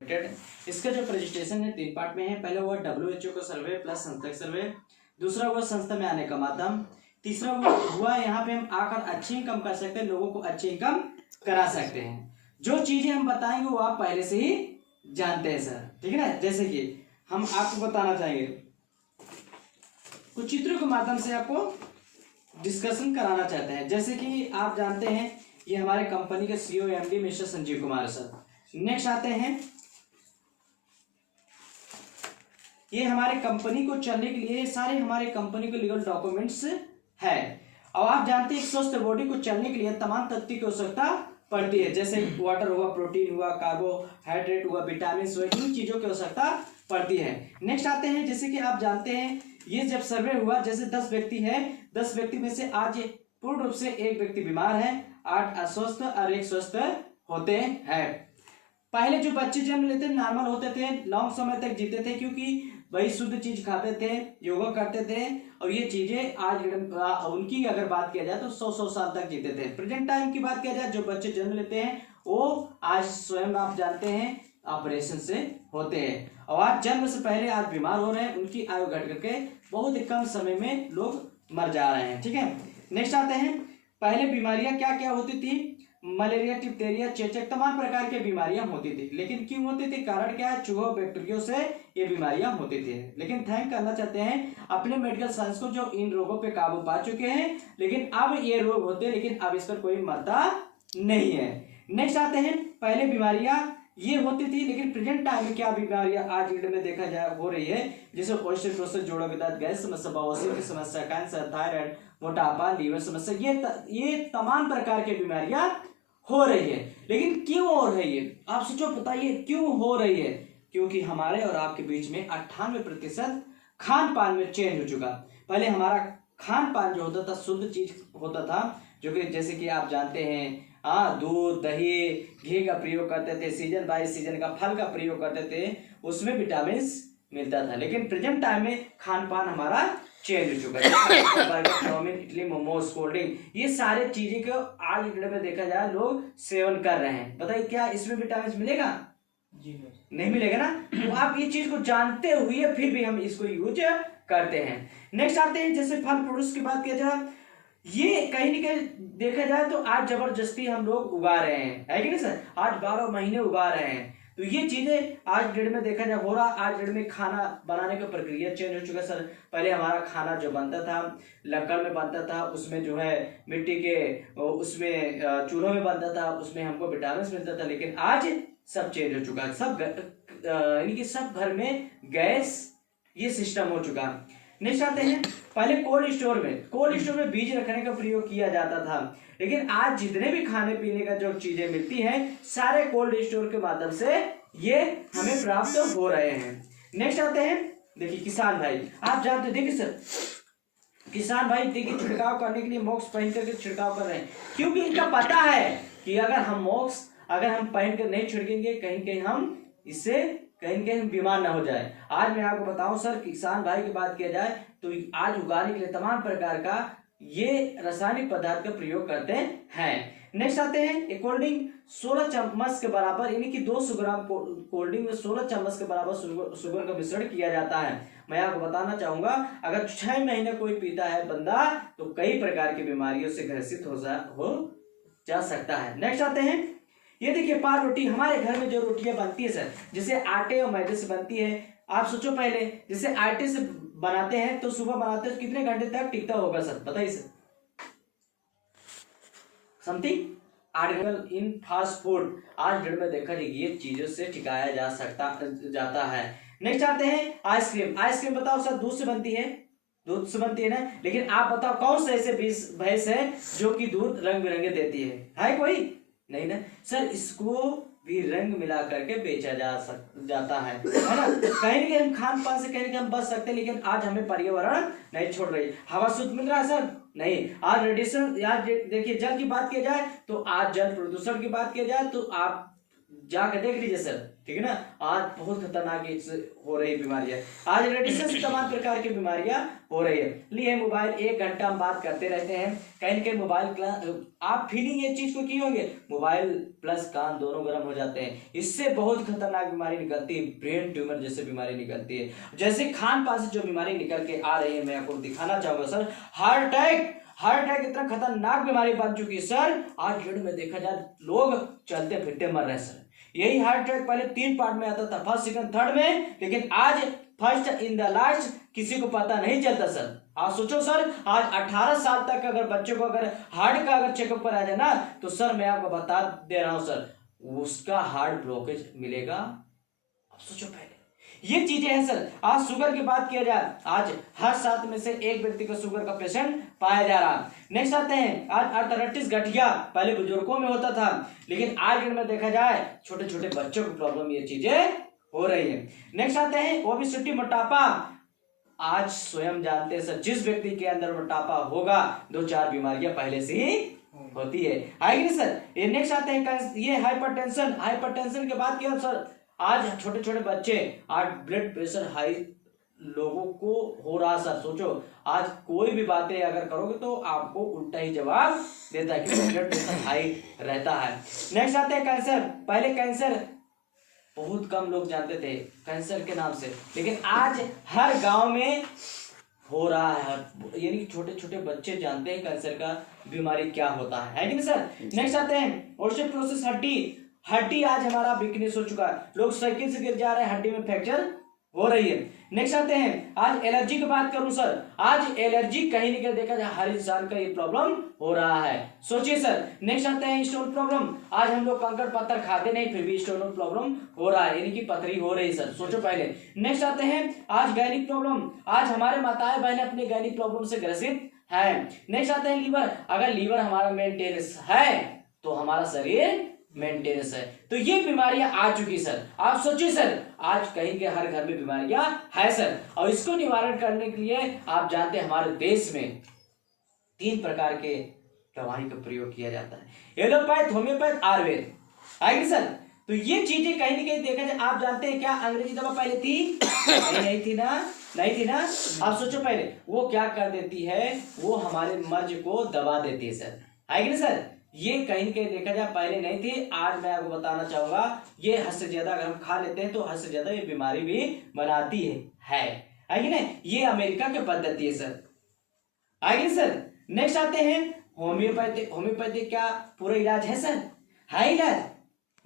इसका जो प्रेजेंटेशन है 3 पार्ट में है। पहला हुआ WHO का सर्वे प्लस संस्थागत सर्वे, दूसरा हुआ संस्था में आने का माध्यम, तीसरा हुआ यहाँ पे हम आकर अच्छी इनकम कर सकते हैं, लोगों को अच्छी इनकम करा सकते हैं। जो चीजें हम बताएंगे वो आप पहले से ही जानते हैं सर, ठीक है ना। जैसे कि हम आपको बताना चाहेंगे, कुछ चित्रों के माध्यम से आपको डिस्कशन कराना चाहते हैं। जैसे कि आप जानते हैं ये हमारे कंपनी के CEO MD mister Sanjeev Kumar sir. Next आते हैं, ये हमारे कंपनी को चलने के लिए सारे हमारे कंपनी के लीगल डॉक्यूमेंट्स है। और आप जानते हैं एक स्वस्थ बॉडी को चलने के लिए तमाम तत्व की आवश्यकता पड़ती है, जैसे वाटर हुआ, प्रोटीन हुआ, कार्बोहाइड्रेट हुआ, विटामिन हुआ, इन चीजों की आवश्यकता पड़ती है। नेक्स्ट आते हैं, जैसे कि आप जानते हैं ये जब सर्वे हुआ, जैसे 10 व्यक्ति है, 10 व्यक्ति में से आज पूर्ण रूप से एक व्यक्ति बीमार है, 8 अस्वस्थ और 1 स्वस्थ होते हैं। पहले जो बच्चे जन्म लेते नॉर्मल होते थे, लॉन्ग समय तक जीते थे, क्योंकि वही शुद्ध चीज खाते थे, योगा करते थे, और ये चीजें आज उनकी अगर बात किया जाए तो 100 साल तक जीते थे। प्रेजेंट टाइम की बात किया जाए, जो बच्चे जन्म लेते हैं वो आज स्वयं आप जानते हैं ऑपरेशन से होते हैं, और आज जन्म से पहले आज बीमार हो रहे हैं, उनकी आयु घट करके बहुत ही कम समय में लोग मर जा रहे हैं, ठीक है। नेक्स्ट आते हैं, पहले बीमारियां क्या क्या होती थी, मलेरिया, डिप्थीरिया, चेचक, तमाम प्रकार की बीमारियां होती थी। लेकिन क्यों होती थी, कारण क्या है, चूहों बैक्टीरिया से ये बीमारियां होती थी। लेकिन थैंक करना चाहते हैं अपने मेडिकल साइंस को जो इन रोगों पे काबू पा चुके हैं, लेकिन अब ये रोग होते हैं, लेकिन अब इस पर कोई मरता नहीं है। नेक्स्ट आते हैं, पहले बीमारियां ये होती थी, लेकिन प्रेजेंट टाइम में क्या बीमारियां आज डेट में देखा जाए हो रही है, जैसे ऑस्टियोपोरोसिस, जोड़ों के दर्द, गैस समस्या, बवासीर की समस्या, कैंसर, थायराइड, मोटापा, लीवर समस्या, ये तमाम प्रकार की बीमारियां हो रही है। लेकिन क्यों हो रही है, आप सोचो, बताइए क्यों हो रही है। क्योंकि हमारे और आपके बीच में 98% खान पान में चेंज हो चुका। पहले हमारा खान पान जो होता था शुद्ध चीज होता था, जो कि जैसे कि आप जानते हैं दूध, दही, घी का प्रयोग करते थे, सीजन बाय सीजन का फल का प्रयोग करते थे, उसमें विटामिन मिलता था। लेकिन प्रेजेंट टाइम में खान पान हमारा चेंज हो चुका है। Burger, chow mein, idli, momos, cold drink, ये सारे चीजें को आज डेट में देखा जाए लोग सेवन कर रहे हैं। बताइए क्या इसमें विटामिन मिलेगा? जी नहीं मिलेगा ना। तो आप ये चीज को जानते हुए फिर भी हम इसको यूज करते हैं। नेक्स्ट आते हैं, जैसे फल फ्रूट्स की बात किया जाए, ये कहीं न कहीं देखा जाए तो आज जबरदस्ती हम लोग उगा रहे हैं, है कि नहीं सर। आज 12 महीने उगा रहे हैं, तो ये चीजें आज डेट में देखा जाए हो रहा। आज डेट में खाना बनाने का प्रक्रिया चेंज हो चुका सर। पहले हमारा खाना जो बनता था लकड़ में बनता था, उसमें जो है मिट्टी के उसमें चूल्हों में बनता था, उसमें हमको विटामिन मिलता था। लेकिन आज सब चेंज हो चुका है, सब यानी कि सब घर में गैस ये सिस्टम हो चुका है। नेक्स्ट आते हैं, पहले कोल्ड स्टोर में बीज रखने का प्रयोग किया जाता था, लेकिन आज जितने भी खाने पीने का जो चीजें मिलती हैं सारे कोल्ड स्टोर के माध्यम से ये हमें प्राप्त हो रहे हैं। नेक्स्ट आते हैं, देखिए किसान भाई, आप जानते हो, देखिए सर किसान भाई देखिए छिड़काव करने के लिए मॉक्स पहन करके छिड़काव कर रहे हैं, क्योंकि इनका पता है कि अगर हम मॉक्स पहन कर नहीं छिड़केंगे कहीं हम इससे कहीं बीमार ना हो जाए। आज मैं आपको बताऊं सर, किसान भाई की बात किया जाए तो आज उगाने के लिए तमाम प्रकार का ये रासायनिक पदार्थ का प्रयोग करते हैं। नेक्स्ट आते हैं, कोल्ड ड्रिंक 16 चम्मच के बराबर, यानी कि 200 ग्राम कोल्ड ड्रिंक में 16 चम्मच के बराबर शुगर का मिश्रण किया जाता है। मैं आपको बताना चाहूंगा, अगर 6 महीने कोई पीता है बंदा तो कई प्रकार की बीमारियों से ग्रसित हो जा सकता है। नेक्स्ट आते हैं, ये देखिए पाव रोटी, हमारे घर में जो रोटियां बनती है सर, जैसे आटे और मैदे से बनती है। आप सोचो पहले जैसे आटे से बनाते हैं तो सुबह बनाते हैं तो कितने घंटे तक टिकता होगा सर, बताइए सर। समथिंग 8 घंटे। इन फास्ट फूड आज डेट में देखा जाए ये चीजों से टिकाया जाता है। नेक्स्ट आते हैं आइसक्रीम बताओ सर, दूध से बनती है ना। लेकिन आप बताओ कौन से ऐसे भैंस है जो कि दूध रंग बिरंगे देती है कोई नहीं ना सर। इसको भी रंग मिला करके बेचा जाता है ना। कहीं कि हम खान पान से कहीं हम बच सकते हैं, लेकिन आज हमें पर्यावरण नहीं छोड़ रही। हवा शुद्ध मिल रहा है सर, नहीं। आज रेडिएशन, यार देखिए जल की बात किया जाए तो आज जल प्रदूषण की बात किया जाए तो आप जाकर देख लीजिए सर, ठीक है ना। आज बहुत खतरनाक हो रही बीमारियां, आज रेडिएशन से तमाम प्रकार की बीमारियां हो रही है। लिए मोबाइल 1 घंटा हम बात करते रहते हैं, कहीं ना कहीं मोबाइल आप फीलिंग ये चीज को की होंगे, मोबाइल प्लस कान दोनों गर्म हो जाते हैं, इससे बहुत खतरनाक बीमारी निकलती है, ब्रेन ट्यूमर जैसे बीमारी निकलती है। जैसे खान पान से जो बीमारी निकल के आ रही है, मैं आपको दिखाना चाहूंगा सर, हार्ट अटैक इतना खतरनाक बीमारी बन चुकी है सर, आज डेट में देखा जाए लोग चलते फिरते मर रहे हैं सर। यही हार्ट अटैक पहले 3 पार्ट में आता था, फर्स्ट सेकंड थर्ड में, लेकिन आज फर्स्ट इन द लास्ट किसी को पता नहीं चलता सर। आप सोचो सर, आज 18 साल तक अगर बच्चे को अगर हार्ट का अगर चेकअप कराया जाए ना, तो सर मैं आपको बता दे रहा हूं सर, उसका हार्ट ब्लॉकेज मिलेगा। आप सोचो पहले ये चीजें हैं सर। आज शुगर की बात किया जाए, आज हर 7 में से 1 व्यक्ति का शुगर का पेशेंट पाया जा रहा है। नेक्स्ट आते हैं, आज अर्थराइटिस गठिया पहले बुजुर्गों में होता था, लेकिन आज में देखा जाए छोटे छोटे बच्चों को प्रॉब्लम ये चीजें हो रही है। नेक्स्ट आते हैं ओबेसिटी, मोटापा। आज स्वयं जानते हैं सर, जिस व्यक्ति के अंदर मोटापा होगा 2-4 बीमारियां पहले से ही होती है कि नहीं सर। ये नेक्स्ट आते हैं ये हाइपरटेंशन की बात किया सर, आज छोटे छोटे बच्चे, आज ब्लड प्रेशर हाई लोगों को हो रहा सर। सोचो आज कोई भी बातें अगर करोगे तो आपको उल्टा ही जवाब देता है, क्योंकि ब्लड प्रेशर हाई रहता है। नेक्स्ट आते हैं कैंसर। पहले कैंसर बहुत कम लोग जानते थे कैंसर के नाम से, लेकिन आज हर गांव में हो रहा है, यानी कि छोटे छोटे बच्चे जानते हैं कैंसर का बीमारी क्या होता है कि नहीं सर। नेक्स्ट आते हैं ऑस्टियोपोरोसिस, हड्डी आज हमारा वीकनेस हो चुका है, लोग साइकिल से गिर जा रहे हैं, हड्डी में फ्रैक्चर हो रही है। नेक्स्ट आते हैं, आज एलर्जी की बात करूं सर, आज एलर्जी कहीं ना कहीं देखा जाए हर इंसान का ये प्रॉब्लम हो रहा है, सोचिए सर। नेक्स्ट आते हैं स्टोन प्रॉब्लम, आज हम लोग कंकड़ पत्थर खाते नहीं फिर भी स्टोन प्रॉब्लम हो रहा है, यानी कि पथरी हो रही सर, सोचो पहले। नेक्स्ट आते हैं, आज गायनिक प्रॉब्लम, आज हमारे माताएं बहनें अपने गायनिक प्रॉब्लम से ग्रसित है। नेक्स्ट आते हैं लीवर, अगर लीवर हमारा मेंटेनेंस है तो हमारा शरीर मेंटेनेंस है, तो ये बीमारियां आ चुकी सर। आप सोचिए सर, आज कहीं के हर घर में बीमारियां है सर, और इसको निवारण करने के लिए आप जानते हैं हमारे देश में 3 प्रकार के दवाई का प्रयोग किया जाता है, एलोपैथ, होम्योपैथ, आयुर्वेद, आएगी सर। तो ये चीजें कहीं ना कहीं देखा जाए, आप जानते हैं क्या अंग्रेजी दवा पहले थी? नहीं थी ना। आप सोचो पहले वो क्या कर देती है, वो हमारे मर्ज को दबा देती है सर, आएगी ना सर। ये कहीं ना कहीं देखा जाए पहले नहीं थी, आज मैं आपको बताना चाहूंगा, ये हद से ज्यादा अगर हम खा लेते हैं तो हद से ज्यादा ये बीमारी भी बनाती है कि नहीं। ये अमेरिका की पद्धति है सर, आगे सर। नेक्स्ट आते हैं होम्योपैथी क्या पूरा इलाज है सर? है इलाज?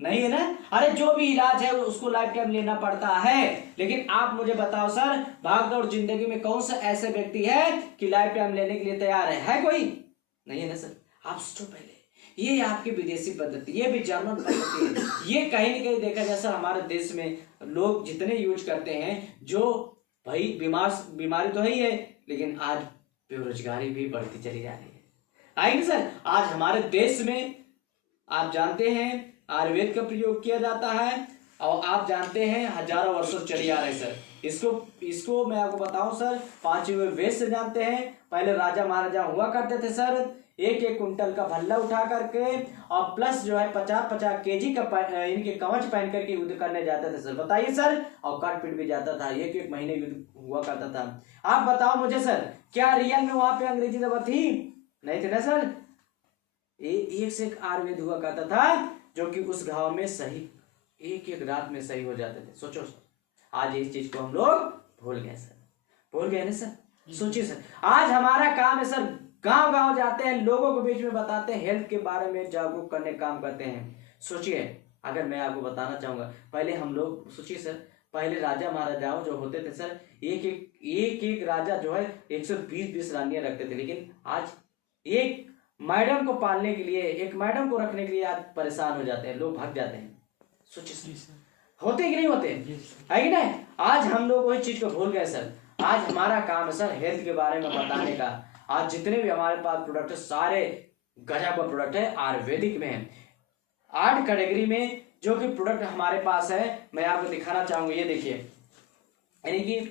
नहीं है ना। अरे जो भी इलाज है उसको लाइफ टाइम लेना पड़ता है, लेकिन आप मुझे बताओ सर, भागदौड़ जिंदगी में कौन सा ऐसे व्यक्ति है कि लाइफ टाइम लेने के लिए तैयार है कोई? नहीं है ना सर। आप सोचो पहले, ये आपकी विदेशी पद्धति, ये भी जर्मन पद्धति है, ये कहीं ना कहीं देखा जाए सर हमारे देश में लोग जितने यूज करते हैं, जो भाई बीमारी तो है ही है, लेकिन आज बेरोजगारी भी बढ़ती चली जा रही है, आएगी सर। आज हमारे देश में आप जानते हैं आयुर्वेद का प्रयोग किया जाता है, और आप जानते हैं हजारों वर्षों चली आ रही है सर। इसको मैं आपको बताऊं सर, 5वें वेद से जानते हैं। पहले राजा महाराजा हुआ करते थे सर, 1-1 कुंटल का भल्ला उठा करके और प्लस जो है 50-50 केजी का इनके कवच पहन करके युद्ध करने जाते थे सर, बताइए सर। और काट पीट भी जाता था, 1-1 महीने युद्ध हुआ करता था। आप बताओ मुझे सर, क्या रियल में वहां पे अंग्रेजी दवा थी? नहीं थी ना सर। एक से एक आयुर्वेद हुआ करता था, जो कि उस गांव में सही 1-1 रात में सही हो जाते थे, सोचो सर। आज इस चीज को हम लोग भूल गए सर, भूल गए ना सर। सोचिए सर, आज हमारा काम है सर, गांव गांव जाते हैं, लोगों के बीच में बताते हैं, हेल्थ के बारे में जागरूक करने का काम करते हैं। सोचिए, अगर मैं आपको बताना चाहूंगा, पहले हम लोग सोचिए सर, पहले राजा महाराजाओं जो होते थे सर, एक राजा जो है 120-20 रानियां रखते थे, लेकिन आज एक मैडम को पालने के लिए, एक मैडम को रखने के लिए आज परेशान हो जाते हैं, लोग भाग जाते हैं। सोचिए सर, होते कि नहीं होते है कि नहीं? आज हम लोग वही चीज को भूल गए सर। आज हमारा काम है सर हेल्थ के बारे में बताने का। आज जितने भी हमारे पास प्रोडक्ट है, सारे गजब का प्रोडक्ट है, आयुर्वेदिक में है। 8 कैटेगरी में जो कि प्रोडक्ट हमारे पास है, मैं आपको दिखाना चाहूंगा, ये देखिए, यानी कि